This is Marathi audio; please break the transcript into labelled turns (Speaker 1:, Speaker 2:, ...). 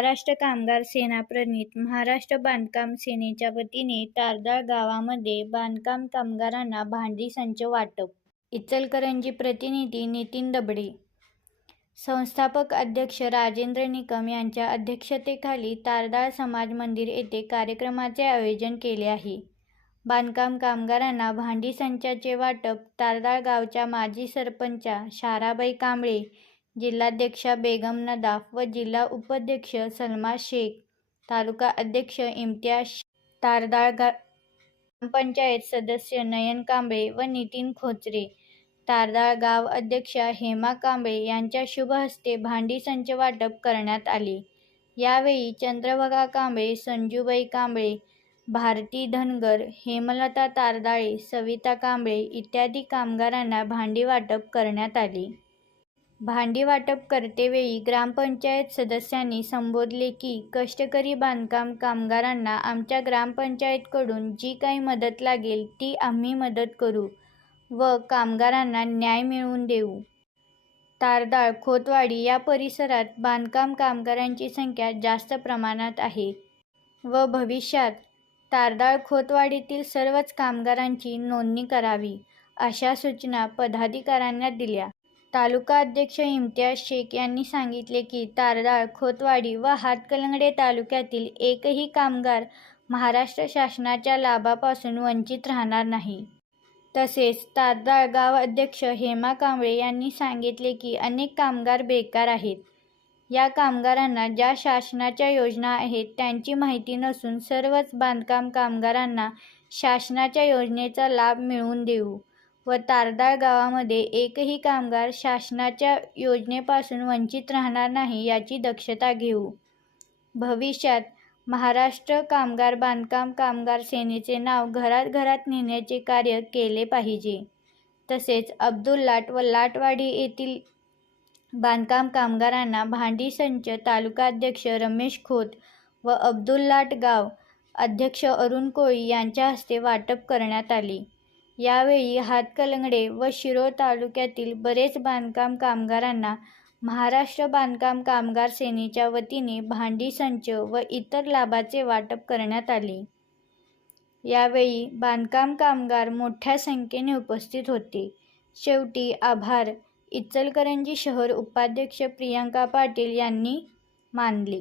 Speaker 1: महाराष्ट्र कामगार सेना प्रणित महाराष्ट्र बांधकाम सेनेच्या वतीने तारदाळ गावामध्ये बांधकाम कामगारांना भांडी संच वाटप. इचलकरंजी प्रतिनिधी नितीन दबडे. संस्थापक अध्यक्ष राजेंद्र निकम यांच्या अध्यक्षतेखाली तारदाळ समाज मंदिर येथे कार्यक्रमाचे आयोजन केले आहे. बांधकाम कामगारांना भांडी संचाचे वाटप तारदाळ गावच्या माजी सरपंचा शाराबाई कांबळे जिल्हाध्यक्षा बेगम नदाफ व जिल्हा उपाध्यक्ष सलमा शेख तालुका अध्यक्ष इम्तियाज तारदाळ गा ग्रामपंचायत सदस्य नयन कांबळे व नितीन खोचरे तारदाळ गाव अध्यक्षा हेमा कांबळे यांच्या शुभ हस्ते भांडी संच वाटप करण्यात आले. यावेळी चंद्रभागा कांबळे संजूबाई कांबळे भारती धनगर हेमलता तारदाळे सविता कांबळे इत्यादी कामगारांना भांडी वाटप करण्यात आले. भांडी वाटप करतेवेळी ग्रामपंचायत सदस्यांनी संबोधले की कष्टकरी बांधकाम कामगारांना आमच्या ग्रामपंचायतकडून जी काही मदत लागेल ती आम्ही मदत करू व कामगारांना न्याय मिळवून देऊ. तारदाळ खोतवाडी या परिसरात बांधकाम कामगारांची संख्या जास्त प्रमाणात आहे व भविष्यात तारदाळ खोतवाडीतील सर्वच कामगारांची नोंदणी करावी अशा सूचना पदाधिकाऱ्यांना दिल्या. तालुका अध्यक्ष इम्तियाज शेख यांनी सांगितले की तारदाळ खोतवाडी व हातकलंगडे तालुक्यातील एकही कामगार महाराष्ट्र शासनाच्या लाभापासून वंचित राहणार नाही. तसेच तारदाळ गाव अध्यक्ष हेमा कांबळे यांनी सांगितले की अनेक कामगार बेकार आहेत. या कामगारांना ज्या शासनाच्या योजना आहेत त्यांची माहिती नसून सर्वच बांधकाम कामगारांना शासनाच्या योजनेचा लाभ मिळवून देऊ. व तारदाळ गावामध्ये एकही कामगार शासनाच्या योजनेपासून वंचित राहणार नाही याची दक्षता घेऊ. भविष्यात महाराष्ट्र कामगार बांधकाम कामगार सेनेचे नाव घरात घरात नेण्याचे कार्य केले पाहिजे. तसेच अब्दुल लाट व लाटवाडी येथील बांधकाम कामगारांना भांडी संच तालुकाध्यक्ष रमेश खोत व अब्दुल लाट गाव अध्यक्ष अरुण कोळी यांच्या हस्ते वाटप करण्यात आले. यावेळी हातकलंगडे व शिरोळ तालुक्यातील बरेच बांधकाम कामगारांना महाराष्ट्र बांधकाम कामगार सेनेच्या वतीने भांडी संच व इतर लाभाचे वाटप करण्यात आले. यावेळी बांधकाम कामगार मोठ्या संख्येने उपस्थित होते. शेवटी आभार इचलकरंजी शहर उपाध्यक्ष प्रियांका पाटील यांनी मानले.